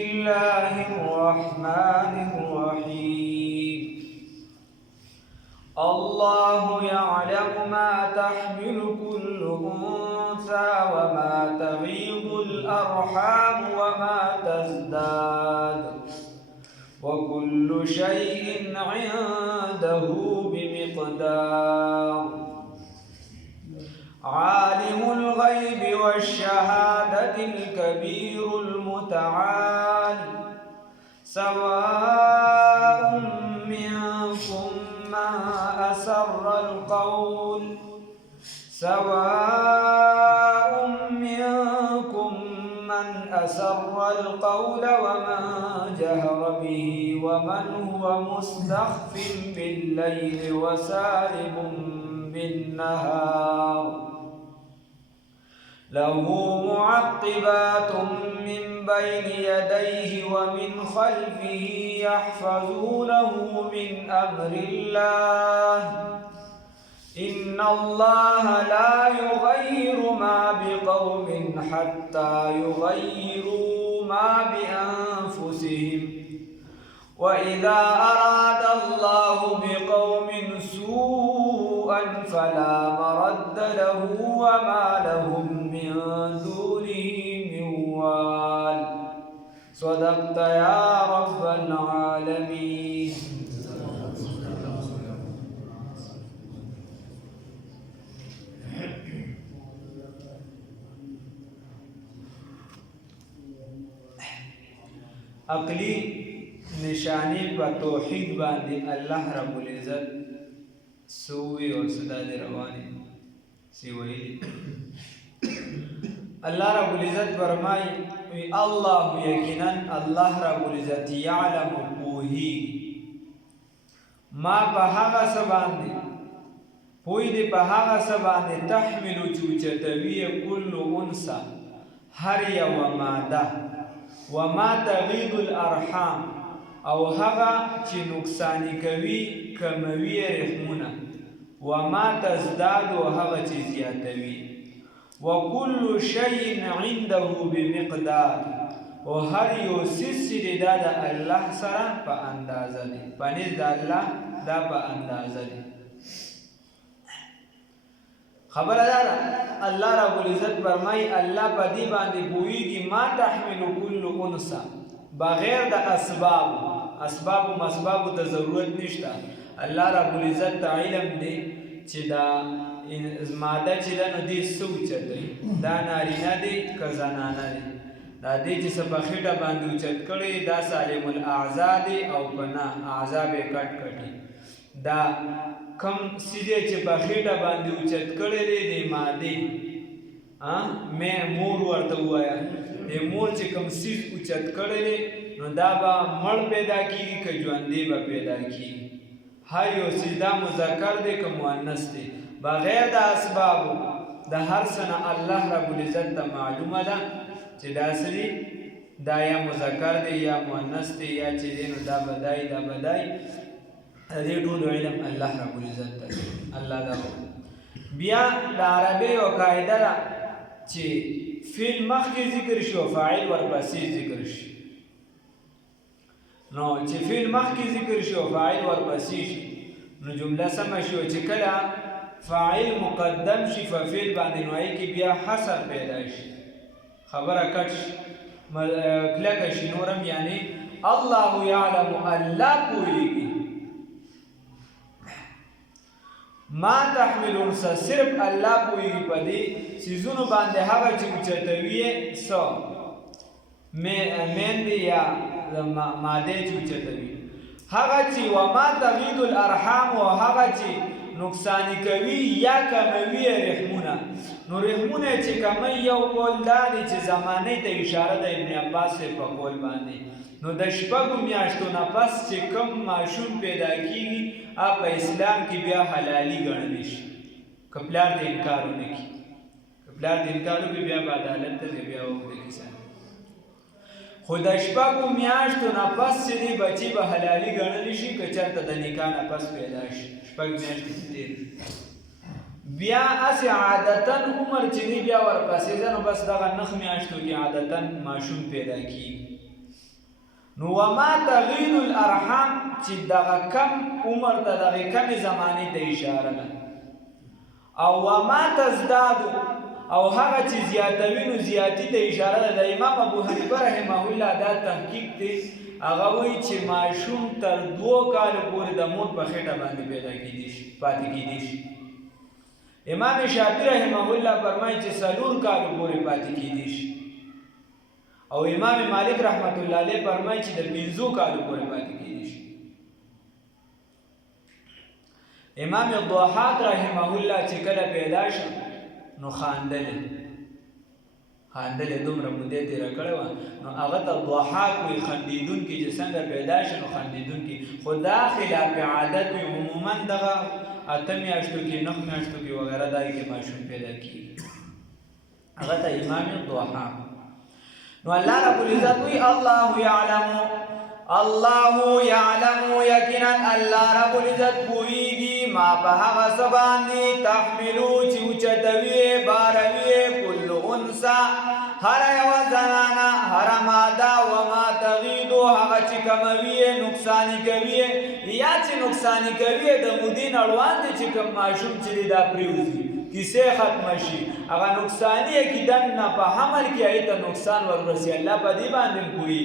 الله الرحمن الرحيم الله يعلم ما تحمل كل أنثى وما تغيض الأرحام وما تزداد وكل شيء عنده بمقدار عالم الغيب والشهادة الكبير المتعال سواء منكم من أسر القول ومن جهر به ومن هو مستخف بالليل وسارب بالنهار له معقبات من بين يديه ومن خلفه يحفظونه من أمر الله إن الله لا يغير ما بقوم حتى يغيروا ما بأنفسهم وإذا أراد الله بقوم سوءا فلا مرد له وما لهم من دونه من وال صدقت يا رب العالمين. عقلی نشانی په توحید باندې الله رب العزت سووي او صدا دې رواني سی ویلي الله رب العزت فرمای الله یقینا الله رب العزت یعلم پوهی ما په هغه څه باندې پوی دې په هغه څه باندې تحمل چوچتوی کل انثى هر یو ماده وما تغيض الارحام او هغه چې نقصان کوي کموي رحمونه وما تزداد او هغه چې زیاتوي وكل شيء عنده بمقدار او هر یو څه چې د الله سره په اندازه دي پنځ د الله دا په اندازه دي. خبردار الله رب العزت فرمای الله په دې باندې پوهیږي ما تحمل كل انثى بغیر د اسباب مسباب ته ضرورت نشته. الله رب العزت علم دی چې دا ماده چې دا نو دې سوچت دی دا نارینه دی که زنانه دی دا دې چې څه په خېټه باندې اوچت کړی دا سالم الاعضاء دی او په نه اعضاء به کټ کټي دا کم سیده چې په خېټه باندې اوچت کړی دی د مادې مور ورته ووایه د مور چې کم سیز اوچت کړی دی نو دا به مړ پیدا کېږي که ژوندی به پیدا کېږي. هر یو سیز دا مذکر دی که مؤنث دی بغیر د اسبابو د هر څه نه الله رب العزت ته معلومه ده چې دا څه دی دا یا مذکر دی یا مؤنث دی یا چې دی نو دا بدای دا بدای دې ټول علم الله رب العزت ته الله دا بیا د عربی او قاعده ده چې فعل مخکې ذکر شو فاعل ورپسې ذکر شي نو چې فعل مخکې ذکر شو فاعل ورپسې شي نو جمله سمه شو چې کله فاعل مقدم شي په فعل باندې نو کې بیا حصر پیدا شي خبره کټ کلکه شي نورم یعنی الله یعلم الله پوهیږي ما تحمل انثى صرف الله پوهیږي په دې سيزونو باندې هغه چې اوچتوي سو مېندې یا ماده چې اوچتوي هغه چې وما تغيض الارحام او هغه چې نقصان کوي یا کموي رحمونه نو رحمونه چې کمی یو قول دا دی چې زمانه ته اشاره د ابن عباس په قول باندې نو د شپږو میاشتو نه پس چې کم ماشوم پیدا کیږي په اسلام کې بیا حلالي ګڼل شي که پلار د انکار ونه کړي که پلار د انکار وکړي بیا به عدالت ته ځي بیا وکړي کیسه خو د شپږو میاشتو نه پس چې دی بچي به حلالي ګڼل شي که چېرته د نکاح نه پس پیدا شي شپږ میاشتې تېر بیا اسې عادتا عمر چې دی بیا ورپسې ځه نو بس دغه نهه میاشتو کې عادتا ماشوم پیدا کېږي نو وما تغید الارحام چې دغه کم عمر ته دغه کم زمانه ته اشاره ده او وما تزداد او هغه چې زیاتوي نو زیاتی ته اشاره ده. د امام ابو حنیفه رحمه الله دا تحقیق دی، هغه وایي چې ماشوم تر 2 کالو پورې د مور په خېټه باندې پیدا کېدی شي پاتې کېدی شي. امام شافعي رحمه الله فرمایي چې 4 کالو پورې پاتې کېدی شي او امام مالک رحمت الله علیه فرمایي چې د 5 کالو پورې پاتې کېدی شي. امام الضحاک رحمه الله چې کله پیدا شو نو خاندل دومره مودې تېره کړې وه نو هغه ته ضحاک وي، خندېدونکي چې څنګه پیدا شي نو خندېدونکي. خو دا خلاف عادت وي، عموما دغه 8 میاشتو کې 9 میاشتو کې وغیره دای کې ماشوم پیدا کېږي، هغه ته امام الضحاک. نو الله رب العزت وی الله یعلم یقینا الله رب العزت پوهیږي ما په هغه څه باندې تحملو چې اوچتوي باروي کل انثى هر یوه زنانه هر ماده وما تغیدو هغه چې کموي نقصاني کوي یا چې نقصاني کوي د مودې نه وړاندې چې کوم ماشوم چې دا پریوزي کیسه ختم شي هغه نقصانی کی دنه په حمل کې ایت نقصان ورسي الله په دې باندې کوي.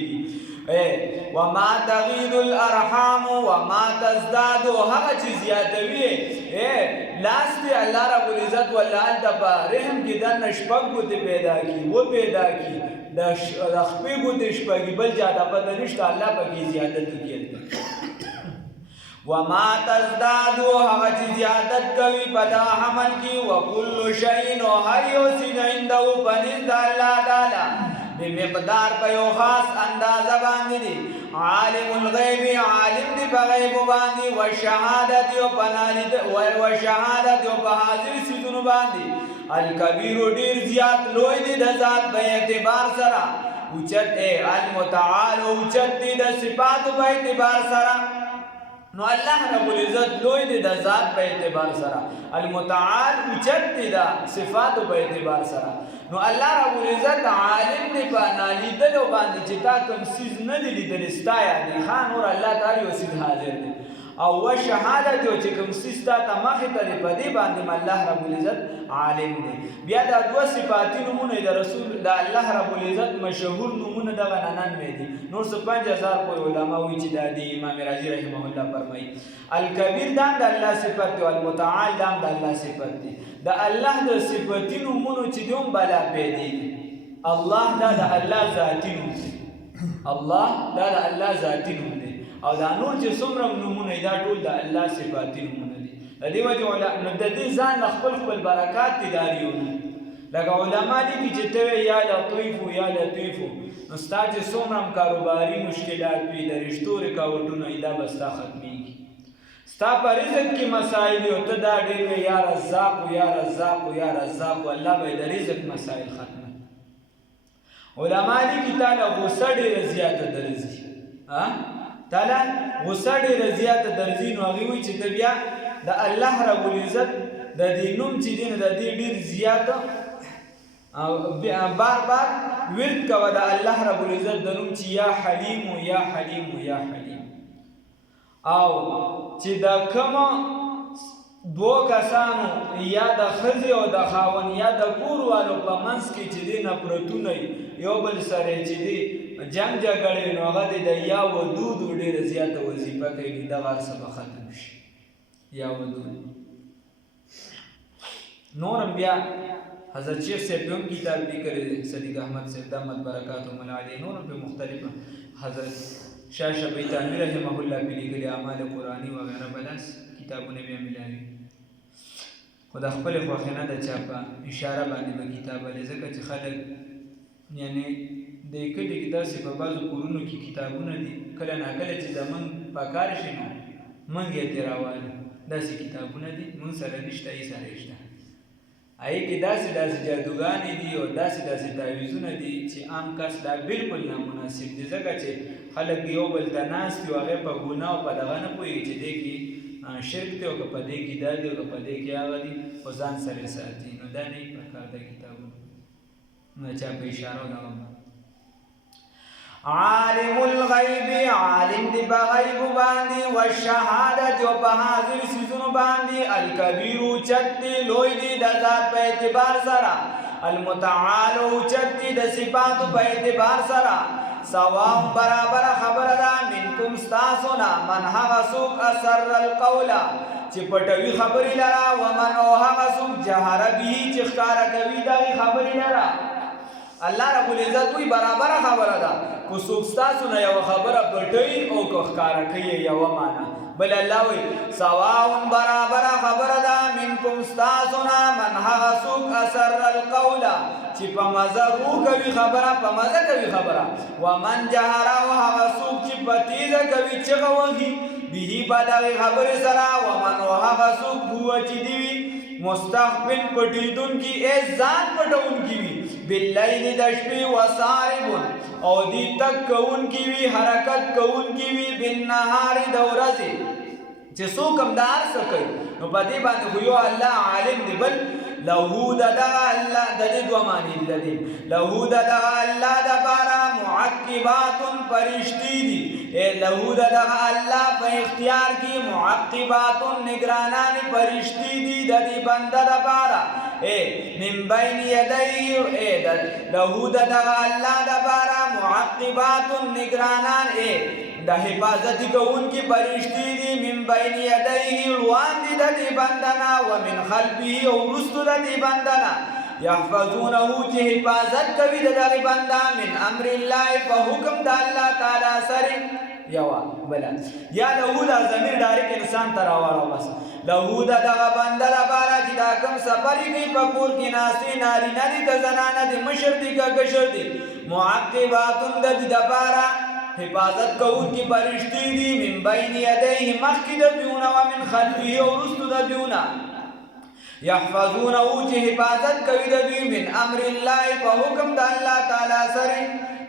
وما تغید الارحام وما تزداد هغه چې زیاتوي لاس دی الله رب العزت ولال د رحم کې دنه شپږ ګوتې پیدا کی و پیدا کی د خپې ګوتې شپږ بل جاده په نشته الله په کې زیادت کوي. وما تزدادو هغه چې زیادت کوي په دا حمل کې وکل شیء او هر یو څه عنده پنځ الله تعالی بمقدار په یو خاص اندازه باندې دی. عالم الغیب عالم دی په غیب باندې او شهادت او پنالید او شهادت او په حاضر سيزونو باندې الکبیر ډیر زیات لوی دی د ذات په اعتبار سره اوچت المتعال اوچت دی د صفات په اعتبار سره. نو الله رب العزت لوی دی د ذات په اعتبار سره، المتعال اوچت دی د صفات په اعتبار سره. نو الله رب العزت عالم دی په نالیدلو باندې چې تا کوم څیز نه دی لیدلی ستا یادې ښه نور الله تعالی وسید حاضر دی او شهادت چې کوم څیز تا ته مخې ته دی په دې باندې الله رب العزت عالم دی. بیا دا 2 صفاتي نومونه د رسول د الله رب العزت مشهور نومونه دغه ننن دي، نور څه 5000 په علماء وی چې دا دی. امام رازی رحمه الله فرمایي الکبیر دا د الله صفت دی او المتعال دا د الله صفت دی. د الله د صفاتي نومونو چې دوم بلا پیدا دي الله دا د الله ذاتی نوم دی، الله دا د الله ذاتی نوم دی او دا نور چې څومره نومونه دا ټول د الله صفاتي نومونه دي. د دې وجه نو د دې ځان خپل برکات دي داریونه لکه علما دي چې ته یا لطیف یا لطیف نو ستا چې څومره کاروباري مشکلات وي د رشتو رکاوټونه دا بستا ختمېږي. ستا په رزق کې مسائل او ته دا ډېر یا رزاق یا رزاق یا رزاق الله به د رزق مسائل ختمه. علما دي چې تعالی غوسه ډېره زیاته درځي تعالی غوسه ډېره زیاته درځي نو هغه وی چې ته بیا د الله رب العزت د دې نوم چې دین د دې ډېر زیاته بار ورد کوه د الله رب العزت د نوم چې یا حلیم یا حلیم یا حلیم. او چې د کوم 2 کسانو یا د ښځې او د خاوند یا د کور والو په منځ کې چې دی نفرتونه یو بل سره چې دی جنگ جګړې نو هغه د یا ودود ډېره زیاته وظیفه کوي دغه څه به ختم شي یا ودود. نورم بیا حضرت شیخ صاحب هم کتاب لیکلی دی صدیق احمد صاحب دامت برکاتهم علیه، نورم په مختلفه حضرت شاه شفیع تانوی رحمه الله په لیکلي اعمال قرآني وغیره بلاس کتابونه بیا ملاوي. خو د خپلې خوښې نه ده چا په اشاره باندې به کتاب ولې ځکه چې خلک یعنې د کلي کې داسې په بعضو کورونو کې کتابونه دي کله ناکله چې زمونږ په کار شي نو موږ یې ترې راوالو داسې کتابونه دي موږ سره نشته یې سره شته هغې کې داسې جادوګانې دي او داسې تعویضونه دي چې عام کس دا بالکل نامناسب دي ځکه چې خلک یو بل ته ناست دي او هغې په ګناه او په دغه نه پوهېږي چې دې کې شرک دی او که په دې کې دا دی او که په دې کې هغه دي خو ځان سره ساتي نو دا نه یې پکار دا کتابونه نو چا په اشاره دغه عالم الغیب عالم دی بغیب باندی والشهادت و بحاضر سیزونو باندی الکبیر اوچت دی لوی دی د ذات په اعتبار سره المتعال اوچت دی د صفاتو په اعتبار سره سواء برابر خبر دا منکم ستاسونا من هغه څوک اسر القول چې پټوي خبرې لرا ومن او هغه څوک جهر به چې ښکارا کوي دا خبرې لرا الله رب العزت وی برابر خبره ده کو څوک ستاسو نه یو خبره پټوي او کو ښکارا کوي یو معنا بل الله وی سواء برابر خبره ده منکم ستاسو نه من هغه څوک اسر القول چې په مزه کوي خبره په مزه کوي خبره ومن جهر او هغه څوک چې پتیزه کوي چې غوږی به بدغه خبره سره ومن او هغه څوک هو چې دی مستقبل پټیدون کی ځان پټون کی وی باللیل د شپې وصارب او دی تک کون کی وی حرکت کون کی وی بالنهار د ورځې چې څوک هم دار سکي نو په دې باندې خو یو الله عالم دی بل له د الله د دې دوه معنی دي له د الله د بارا معقبات فرشتي دي له د الله په اختیار کې معقبات نگرانان فرشتي دي د دې بنده د بارا من بین یدیه له د الله د بارا معقبات نگرانان د حفاظت کوون کی فرشتي دي من بین یدیه روان دي د دې بندنا ومن خلفه او رستو د دې بندنا یحفظونه چې حفاظت کوي د دې بندا من امر الله په حکم د الله تعالی سره یوا بل یا له دا ضمیر ډایرک انسان ته راوړو بس له دا دغه بنده لپاره چې دا کوم سفر کوي په کور کې ناسي نارینه دي که زنانه دي مشر دي که کشر دي معقبات د دې لپاره حفاظت کوون کی فرشتي دي من بین یدیه مخکې د دیونه و من خلفه او رستو د دیونه یحفظونه چې حفاظت کوي د دوی من امر الله په حکم د الله تعالی سره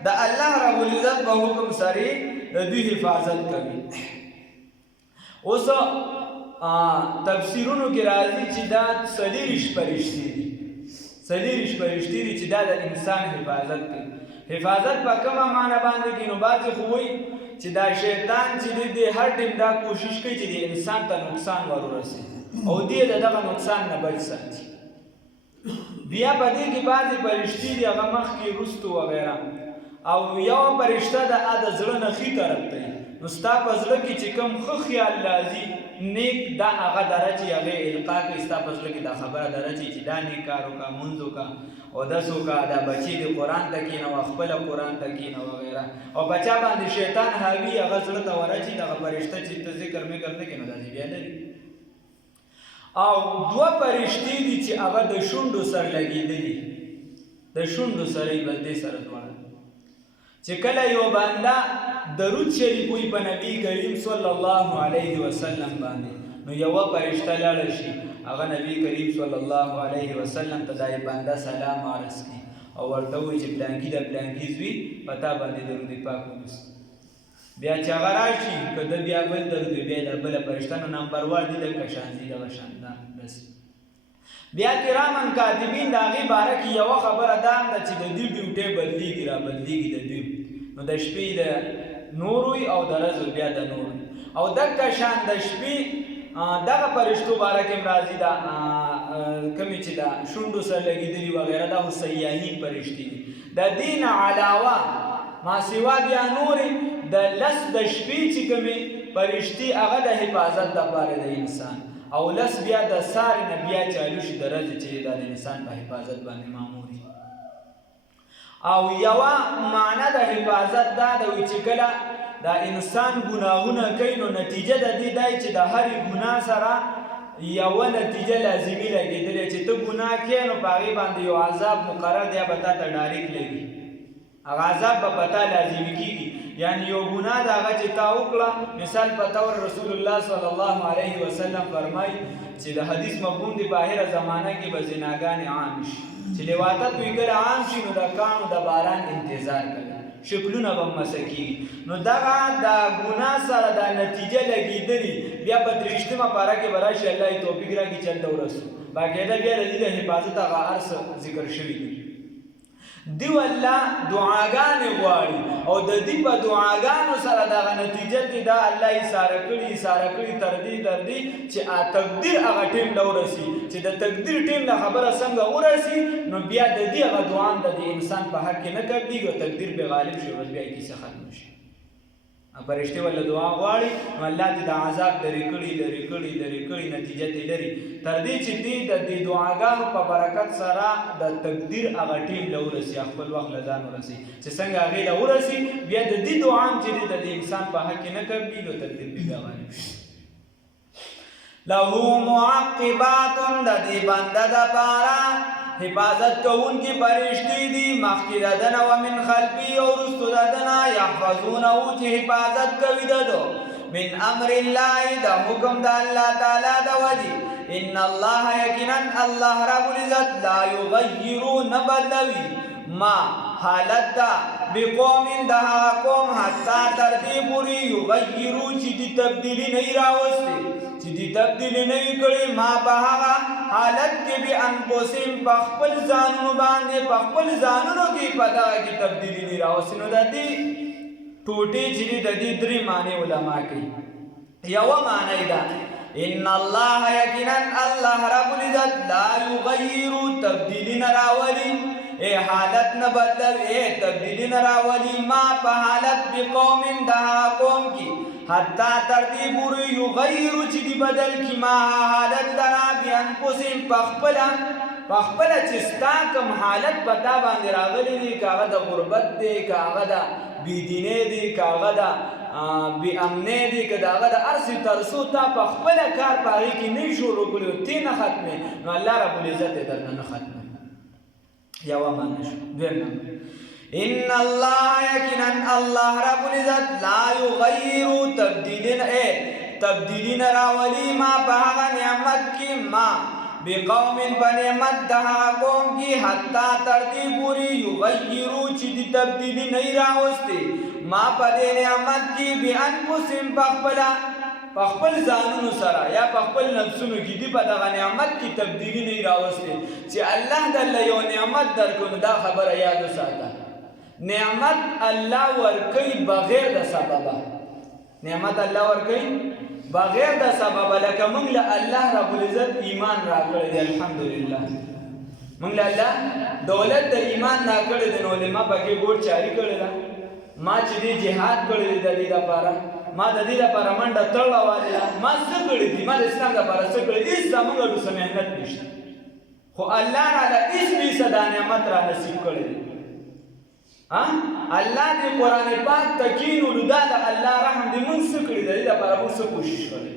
د الله رب العزت په حکم سره د دوی حفاظت کوي اوس تفسیرونو کې راځي چې دا څلورش فرشتي دي څلورش فرشتي دي چې دا د انسان حفاظت کوي حفاظت په کومه معنا باندې کې نو باندې خو وي چې دا شیطان چې د هر ټیم دا کوشش کوي چې د انسان ته نقصان ورورسي او دې دغه نقصان نه بچ ساتي بیا په دې کې بعضې فرشتي دي هغه مخکې رستو وغیره او یو فرشته د زړه نه ښي طرف ته نو ستا په زړه کې چې کوم ښه خیال راځي نیک دا هغه درجې هغې القا کوي ستا په زړه کې دا خبره درجې چې دا نیک کار وکړه مونځ وکړه اودس وکړه دا بچی د قرآن ته کښېنه خپله قرآن ته کښېنه وغیره او بچا باندې شیطان حاوي هغه زړه ته ورچي دغه فرشته چې ته ذکر مکر نه کوې نو داسې بیا لري او دوه فرشتې دي چې هغه د شونډو سره لګېدلي د شونډو سره یې بل دې سره دواړه چې کله یو بنده درود شریف وي په نبی کریم صلی الله علیه وسلم باندې نو یوه فرشته لاړه شي هغه نبی کریم صلی الله علیه وسلم ته دا بنده سلام عرض کړي او ورته وایي چې پلانکي د پلانکي زوی په تا باندې درود پاک ووایست بیا چې هغه راشي که ده بیا بل درود بیا د بله فرشته نو نمبروار دي لکه شان دي دغه شان دا بس بیا کرامن کاتبین د هغې باره کې یوه خبره دا هم ده چې د دوی ډیوټۍ بدلېږي را بدلېږي د دوی نو د شپې د نور وي او د ورځو بیا د نور او دغه شان د شپې دغه فرشتو باره کې هم راځي دا کومې چې دا شونډو سره لګېدلي وغیره دا خو سیاحین فرشتې دي د دې نه علاوه ما سوا بیا نورې د لس د شپې چې کومې فرشتې هغه د حفاظت دپاره د انسان او لس بیا د سارې نه بیا چالو شي د ورځې چې دا د انسان په حفاظت باندې مامور او یوه معنا د حفاظت دا ده وي چې کله دا انسان ګناهونه کوي نو نتیجه د دې دی چې د هرې ګناه سره یوه نتیجه لازمي لګېدلی چې ته ګناه کوې نو په هغې باندې یو عذاب مقرر دی به تا ته ډایرکټ لګي هغه عذاب به په تا لازمي کېږي یعنی یو ګناه د هغه چې تا وکړه مثال په طور رسول الله صلی الله علیه وسلم فرمایي چې د حدیث مفهوم دی په آخره زمانه کې به زناګانې عام شي چې لواطت وي کله عام شي نو د کاڼو د باران انتظار کوي شکلونه به مسه کېږي نو دغه د ګناه سره دا نتیجه لګېدلي بیا په ۳۰مه پاره کې به راشي الله یې توفیق راکړي چې هلته ورسو باقاعده بیا د دې د حفاظت هغه هر څه ذکر شوي دي دیو الله دعاګانې غواړي او د دې په دعاګانو سره دغه نتیجه کې دا الله یې ساره کړي تر دې چې تقدیر هغه ټیم له ورسي چې د تقدیر ټیم له خبره څنګه ورسي نو بیا د دې هغه دعا د انسان په حق کې نه قبلېږي او تقدیر به غالب شي بس بیا یې کیسه ختم شي فرشتي ولا دعا غواړي نو الله دې د عذاب لرې کړي نتیجه دې لري تر دې چې دې د دې دعاګانو په برکت سره د تقدیر هغه ټیم له ورسي خپل وخت له ځان ورسي چې څنګه هغې له ورسي بیا د دې دعا هم چې د دې انسان په حق کې نه قبلېږي او تقدیر به بیا غالب شي له معقبات د دې بنده دپاره حفاظت کون کی فرشتي دي مخکې د دنه و من خلفي او وروستو د دنه یحفظونه چې حفاظت کوي ددو من امر الله د حکم د الله تعالی د وجې ان الله یقینا الله رب العزت لا یغیرو نه بدلوي ما حالت دا بقوم د هغه قوم حتی تر دې پورې یغیرو چې دې تبدیلي نه راوستي چې دې تبدیلي نه کړي ما په هغه حالت کې به انفسهم په خپل ځانونو باندې په خپل ځانونو کې په دغه کې تبدیلي نه راوستي نو د دې ټوټې چې د دې درې معنی علما کوي یوه معنی ده ان الله یقینا الله رب العزت لا یغیر تبدیلی نه راولي حالت نه بدلوي تبدیلی نه راولي ما په حالت بقوم د قوم کې حتی تر دې پورې یغیر چې دی بدل کی ما حالت درا بانفسهم پخپله چې ستا کوم حالت پتا باندې راغلی دی کاغه د غربت دی کاغه د بېدینۍ دی کاغه د بې امنۍ دی که د هغه د هر څه ترڅو تا پخپله کار په هغې کې نه شروع کړي او تی نه ختمې نو الله رب العزت یې درنه نه ختموي یوه معنی شو دویم ان الله یقینا الله رب العزت لا یغیر تبدیلی نه راولي ما په هغه نعمت کې ما بقوم بنعمت د هغه قوم کې حتی تر دې پورې یغیرو چې د تبدیلي نه راوستي ما په دې نعمت کې بانفسهم په خپل ځانونو سره یا په خپل نفسونو کې دي په دغه نعمت کې تبدیلي نه راوستي چې الله دله یو نعمت درکړو نو دا خبره یاد وساته نعمت الله ورکوي بغیر د سببه نعمت الله ورکوي بغیر د سبب لکه موږ له الله رب العزت ایمان راکړی دی الحمدلله موږ له الله دولت د ایمان راکړی دی نو علما پکې ګوټ جاري کړی ده ما چې دی جهاد کړی دی د دې لپاره ما د دې لپاره منډه تړله والله ما څه کړي دي ما د اسلام لپاره څه کړي هېڅ زموږ ډوسه محنت نشته خو الله راله هېڅ فیصد نعمت را نصیب کړی دی الله دې قرآن پاک تکینو دا د الله رحم دې مونږ څه کړي د دې لپاره مونږ څه کوشش کړی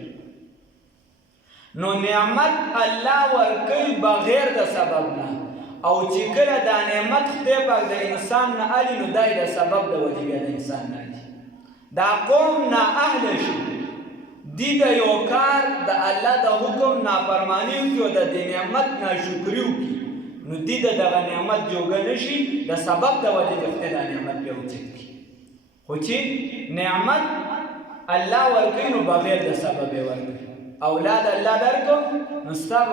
نو نعمت الله ورکوي بغیر د سبب نه او چې کله دا نعمت خدای پاک د انسان نه الي نو دا د سبب د وجې بیا د انسان نه الي دا قوم نااهله شي دی د یو کار د الله د حکم نافرماني وکړي او د دې نعمت ناشکري وکړي نو دی دغه نعمت جوګه نشي د سبب د وجې د خدای دا نعمت بیا اوچت کړي خو چې نعمت الله ورکوي نو بغیر د سبب یې ورکوي اولاد الله درکو نو ستا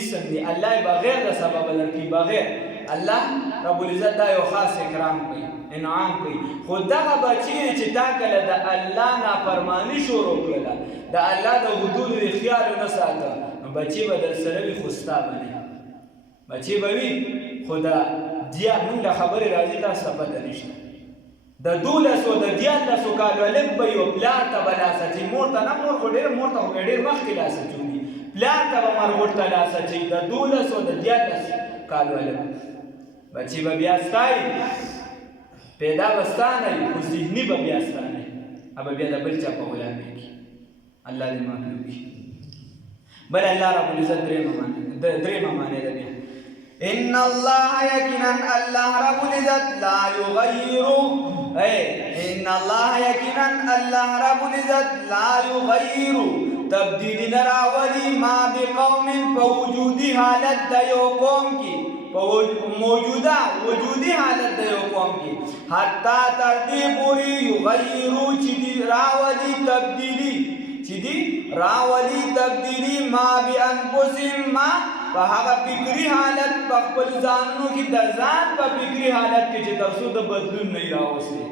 اسم دی الله بغیر د سبب درکوي بغیر الله رب العزت دا یو خاص اکرام کوي انعام کوي خو دغه بچی چې تا کله د الله نافرماني شروع کړله د الله د حدودو د خیال نه ساته نو بچی به در سره وي خو ستا به نه بچی به وي خو د موږ له خبرې راځي تاسو ته پته نشته د 12 د 14 کالو هلک به یو پلار ته به لاس اچوي مور ته نه مور خو ډېر مور ته خو ډېر مخکې لاس اچوي پلار ته به مرغوټ ته لاس اچوي د 12 د 14 کالو هلک بچی به بیا ستایي پیدا به ستا نه وي خو ذهني به بیا ستا نه وي به بیا د بل چا په غلامۍ کې الله دې معافي وکړي بل الله رب العزت درېیمه معنی ده بیا ان الله یقینا الله رب العزت لا یغیر ان الله یقینا الله رب العزت لا یغیر تبدیلی نه راولي ما بقوم په وجودي حالت د یو قوم کې موجوده وجودي حالت د یو قوم کې حتی تر دې پورې یغیرو چې دی راولي تبدیلی چې دی راولي تبدیلی ما بانفسهم ما په هغه فکری حالت په خپل ځانونو کې د ځان په فکری حالت کې چې تر څو د بدلون نه راوستي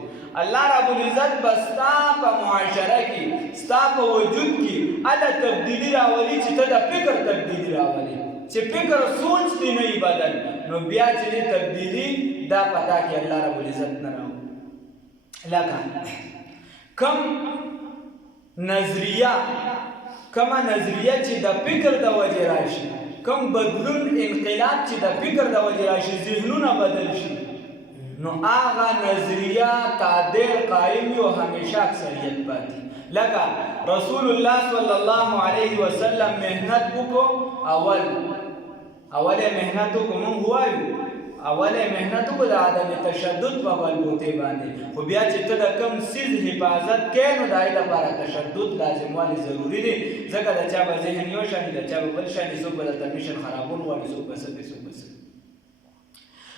الله رب العزت بستا په معاشره کې ستا په وجود کې اله تبدیلی راولي چې ته د فکر تبدیلی راولي چې فکر سوچ دې نه بدل نو بیا چې تبدیلی دا پتا کې الله رب العزت نه راو لکه کم نظریه چې د فکر د وجې راشي کم بدلون انقلاب چې د فکر د وجې راشي ذهنونه بدل شي نو هغه نظریه تعدیل قائم او همیشه اکثریت پاتې لکه رسول الله صلی الله علیه وسلم مهنت وکړو اوله مهنت وکړو مونږ وایو اوله مهنت وکړو د عدم تشدد په بلبوتې باندې خو بیا چې ته د کم سیز حفاظت کوې نو د هغې لپاره تشدد لازموالی ضروري دی ځکه د چا به ذهن یو شاني د چا به بل شاني څوک به درته میشن خرابون غواړي څوک به څه کوي څوک به څه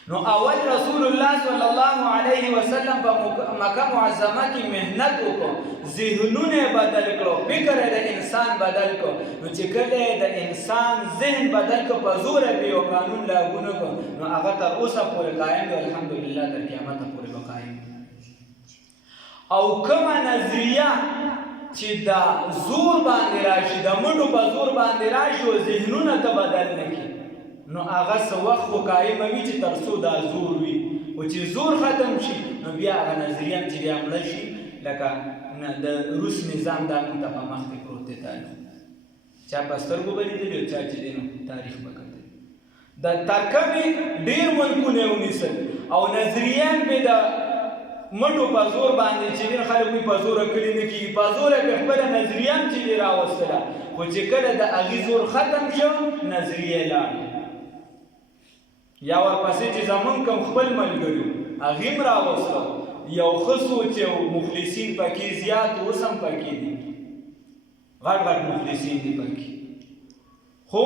نو اول رسول الله صلی الله علیه وسلم په مکه معظمه کې مهنت وکړو ذهنونه بدل کړو فکر د انسان بدل کړو نو چې کله د انسان ذهن بدل کړو په زور به یو قانون لاګو نه کړو نو هغه تر اوسه پورې قائم دی الحمدلله تر قیامت پورې به قائم او کومه نظریه چې دا زور باندې راشي د مټو په زور باندې راشي او ذهنونه ته بدل نه کړي نو هغه څه وخت خو قایم وي چې تر څو دا زور وي او چې زور ختم شي نو بیا هغه نظریه چې بیا مړه شي لکه د روس نظام دا موږ ته په مخ کې پروت دی چا په سترګو به لیدلي او چا چې دی نو تاریخ به کتلی د ترکمې ډېر ملکونه یې ونیسل او نظریه به د مټو په زور باندې چې ډېر خلک وي په زوره کلي نه کېږي په زوره به خپله نظریه هم چې دې راوستله خو چې کله د هغې زور ختم شو نظریه یې لاړه یا ورپسې چې زمونږ کوم خپل ملګري هغې هم راوستل یو ښه سوچ او مخلصین پکې زیات اوس هم پکې دي غټ مخلصین دي پکې خو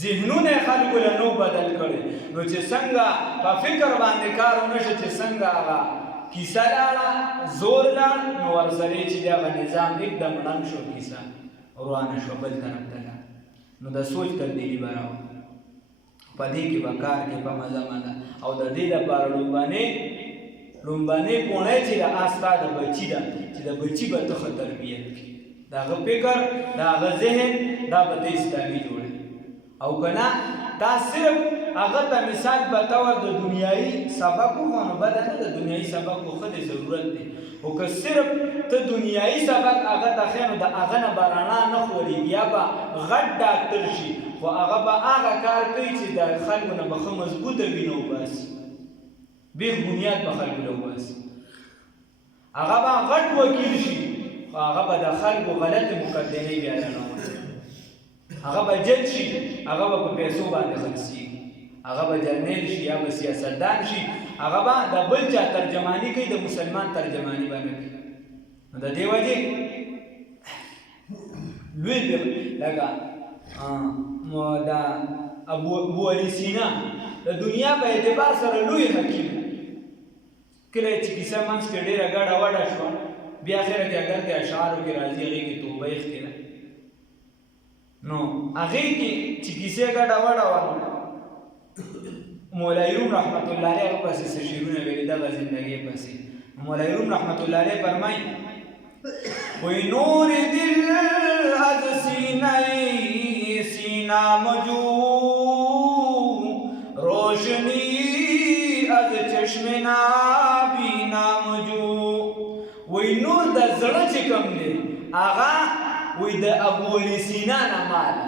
ذهنونه خلکو له نو بدل کړي نو چې څنګه په فکر باندې کار ونه شي چې څنګه هغه کیسه لاړه زور لاړ نو ورسره چې دغه نظام एकदम ړنګ شو کیسه روانه شو بل طرف ته نو د سوچ تبدیلي به راوړي په دې کې به کار کې په مزه او د دې لپاره لومبانې پوڼۍ چې د ستا د بچي ده چې د بچي به ته ښه تربیت کړي د هغه فکر د هغه ذهن دا به ته اسلامي جوړوي او که نه دا صرف هغه ته مثال په طور د دنیایي سبق وښو نو بده نه د دنیایي سبق خو ښه دی ضرورت دی خو که صرف ته دنیایي سبق هغه ته ښیې نو د هغه نه به رڼا نه خورېږي یا به غټ ډاکټر شي خو هغه به هغه کار کوي چې د خلکو نه به ښه مضبوطه وینه وباسي بیخ بنیاد به خلکو له وباسي هغه به غټ وکیل شي خو هغه به د خلکو غلطې مقدمې بیانوي هغه به جج شي هغه به په پیسو باندې خرڅېږي هغه به جرنیل شي یا به سیاستدان شي هغه به د بل چا ترجماني کوي د مسلمان ترجماني به نه کوي نو د دې وجې لوی لکه دا ابو علی سینا د دنیا په اعتبار سره لوی حکیم کله چې کیسه منځ کې ډېره ګډه وډه شوه بیا اخره کې اگر کې اشعارو کې راځي هغې کې توبه اخته ده نو هغې کې چې کیسې ګډه وډه وه مولوي روم رحمت الله علیه هغه پسې څه شعرونه ویلي دغه زندګۍ پسې مولوي روم رحمت الله علیه فرمایي وی نور دل از سینه مجو روشنی از چشم نابینا مجو وی نور د زړه چې کوم دی هغه وی د ابو علی سینا نه ماله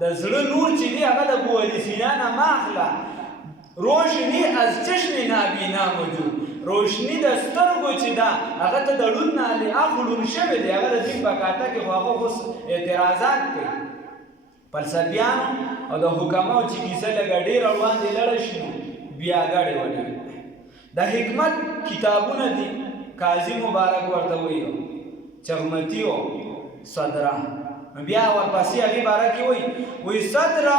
د زړه نور چې دی هغه د ابو علی سینا نه ماخله روشنی از چشم نابینا مجو روشنی د سترګو چې ده هغه ته د ړوند نه اخلون شوی دی هغه د دین په کاته کې خو هغه اوس اعتراضات کوي فلسفیانو او د حکماو چې کیسه لږه ډېره وړاندې لاړه شي نو بیا ګاډې وډوي د حکمت کتابونه دي قاضي مبارک ورته وایي چغمتي او صدره بیا ورپسې هغې باره کې وایي صدره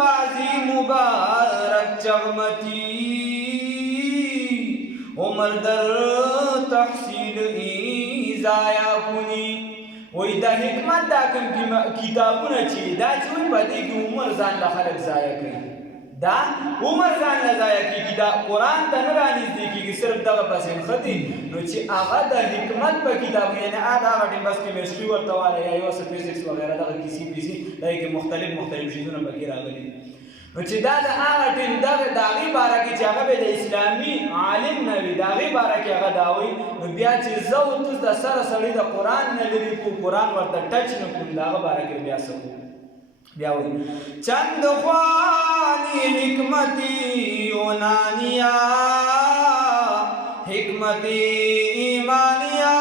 قاضي مبارک چغمتي عمر در تحصیل ای ضایع کنی وای د حکمت دا کوم کتابونه چې دا چې وای په دې کې عمر ځان له خلک ضایع کوي دا عمر ځان له ضایع کېږي دا قرآن ته نه رانږدې کېږي صرف دغه پسې نښتي نو چې هغه د حکمت په کتاب یعنې هغه ټیم بس کیمسټري ورته واله یا یو څه فزیکس وغیره دغه کیسې پیسې دغې کې مختلف شیزونه پکې راغلي نو چې دا د هغه ټیم د هغې باره کې چې هغه به د اسلامي عالم نه وي د هغې باره کې هغه دا وایي نو بیا چې زه او ته د سره سړی د قرآن نه لري کو قرآن ورته ټچ نه کړو د هغه باره کې بیا څه بیا وایي چند خوانی حکمتی یونانیا حکمتی ایمانیا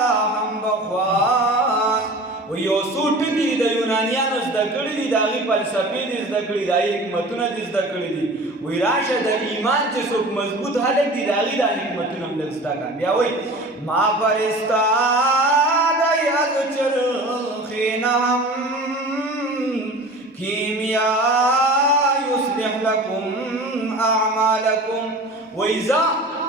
راهم بخوان و یو څو ټکي د یونانیانو زده کړي دي د هغې فلسفې دي زده کړي د هغې حکمتونه دي زده کړي دي وایي راشه د ایمان چې څوک مضبوط هلک دي د هغې دا حکمتونه هم لږ زده کړه بیا وایي ما فرستادی از چرخ نهم کیمیا یصلح لکم اعمالکم وایي زه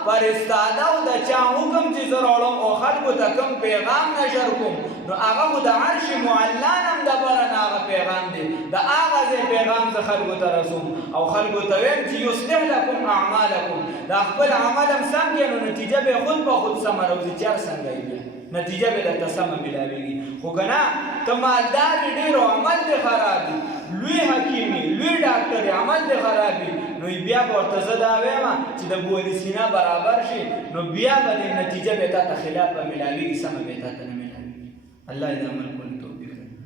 فرستاده او د چا حکم چې زه راوړم او خلکو ته کوم پیغام نشر کوم نو هغه خو د عرش معلا نه هم دبره نه هغه پیغام دی د هغه ځای پیغام زه خلکو ته رسوم او خلکو ته ویم چې یصلح لکم اعمالکم دا خپل عمل هم سم کړي نو نتیجه به خود به خود سمه راوځي چې هر څنګه یې بیا نتیجه به درته سمه میلاویږي خو که نه ته مالدار یې ډېر او عمل دې خراب وي لوی حکیم یې لوی ډاکټر یې عمل دې خراب وي نو بیا به ورته زه دا وایم چې د ابوعلي سینا برابر شي نو بیا به دې نتیجه به تا ته خلاف به میلاویږي سمه به تا ته نه میلاویږي الله دې عمل کولو توفیق راکړي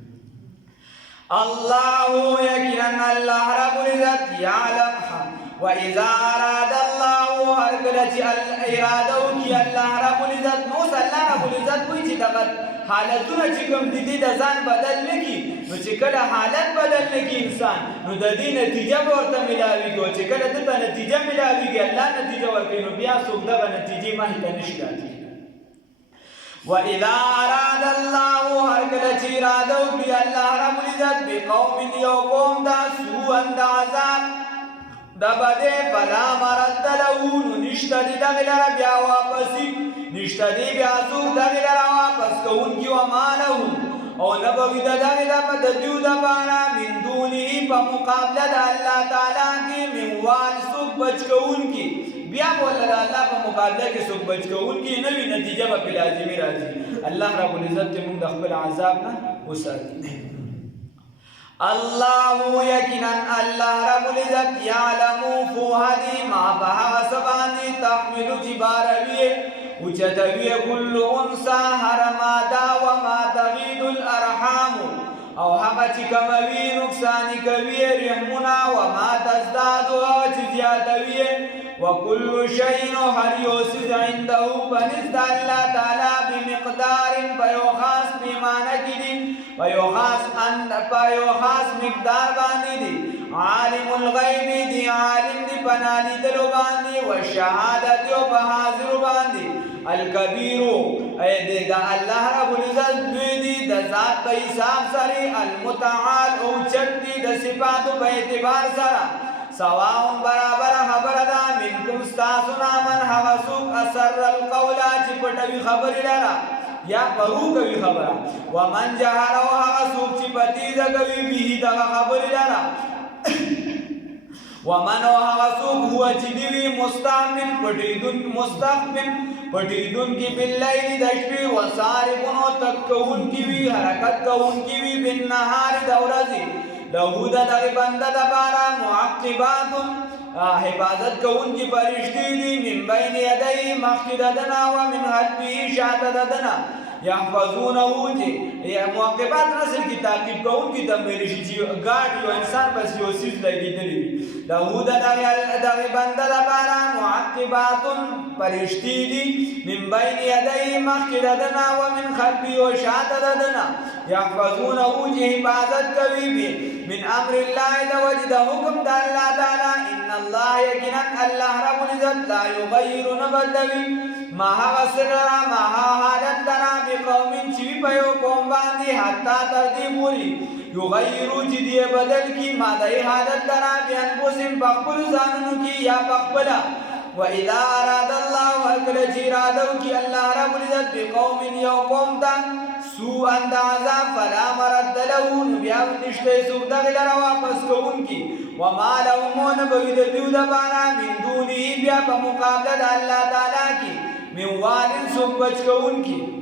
الله یقینا الله رب العزت یعلم واذا اراد الله هر کله چې اراده وکړي الله رب العزت نو الله رب العزت وایي چې دغه حالتونه چې کوم دي د ځان بدل نه کړي نو چې کله حالت بدل نه کړي انسان نو د دې نتیجه به ورته میلاویږي او چې کله دته نتیجه میلاویږي الله نتیجه ورکوي نو بیا څوک دغه نتیجې مخې ته نشي راتلی واذا اراد الله هر کله چې اراده وکړي الله رب العزت بقوم یو قوم ته سوءا د عذاب د بده فلا مرد له نو نشته دي دغې لره بیا واپسي نشته دي بیا څوک دغې لره واپس کوونکي وما لهم او نه به وي د دغې لپاره د دوی دپاره من دونه په مقابله د الله تعالی کې من وال څوک بچ کوونکي بیا به ولله د الله په مقابله کې څوک بچ کوونکي نه وي نتیجه به پې لازمي راځي الله رب العزت دې موږ د خپل عذاب نه وساتي الله یقینا الله رب العزت یعلم فوهدی ما په هغه څه باندې تحملو چې باروي اوچتوي کل انثى هر ماده وما تغید الارحام او هغه چې کموي نقصان کوي رحمونه وما تزداد هغه چې زیاتوي وكل شيء هر یو څیز عنده بنزد الله تعالی بمقدار په یو خاص پیمانه کې دي په یو خاص مقدار باندې دي عالم الغیب دی عالم دی پنالی دلو باندې والشهادت او په حاضر باندې الکبیر اے دا الله رب العزت دوی دی د ذات په حساب سره المتعال او چتی د صفات په اعتبار سره سواء برابر خبر دا منکم استاسنا من حوسوک اثر القول چې پټوي خبرې لرا یا پرو کوي خبره ومن جهر او حوسوک چې پتیزه کوي به دا خبرې لرا ومن او حوسوک هو چې دی مستعمل پټیدون کی باللیل د شپې وسارقون او تکون کی وی حرکت کون کی وی بالنهار د ورځې له دغه بنده د بارا معقبات حفاظت کون کی فرشتي دي من بین یدی مخکې ددنه و من خلفه شاته ددنه یحفظونه چې معقبات نسل کی تعقیب کون کی تمویل شي چې ګاډ یو انسان بس یو سیز لګیدلی له دغه بنده د بارا معقبات فرشتي دي من بین یدی مخکې ددنه و من خلفه شاته ددنه یحفظونه چې حفاظت کوي من امر الله د وجد حکم د الله تعالی ان الله یقینا الله رب العزت لا یغیر نبدوی ما هغه سره ما حالت درا بقوم چې په یو قوم باندې حتا تر دې پوری یغیرو چې دې بدل کی ما د حالت درا بیان پوسم بخپل ځانونو کی یا بخپل واذا اراد الله اکل چې اراده وکړي الله رب العزت بقوم یو قوم ته سوءا د عذاب فلا مرد له نو بیا نشته څوک دغه لره واپس کوونکي وما لهم ونبوي د دوی دپاره من دونه بیا په مقابله د الله تعالی کې من والن څوک بچ کوونکي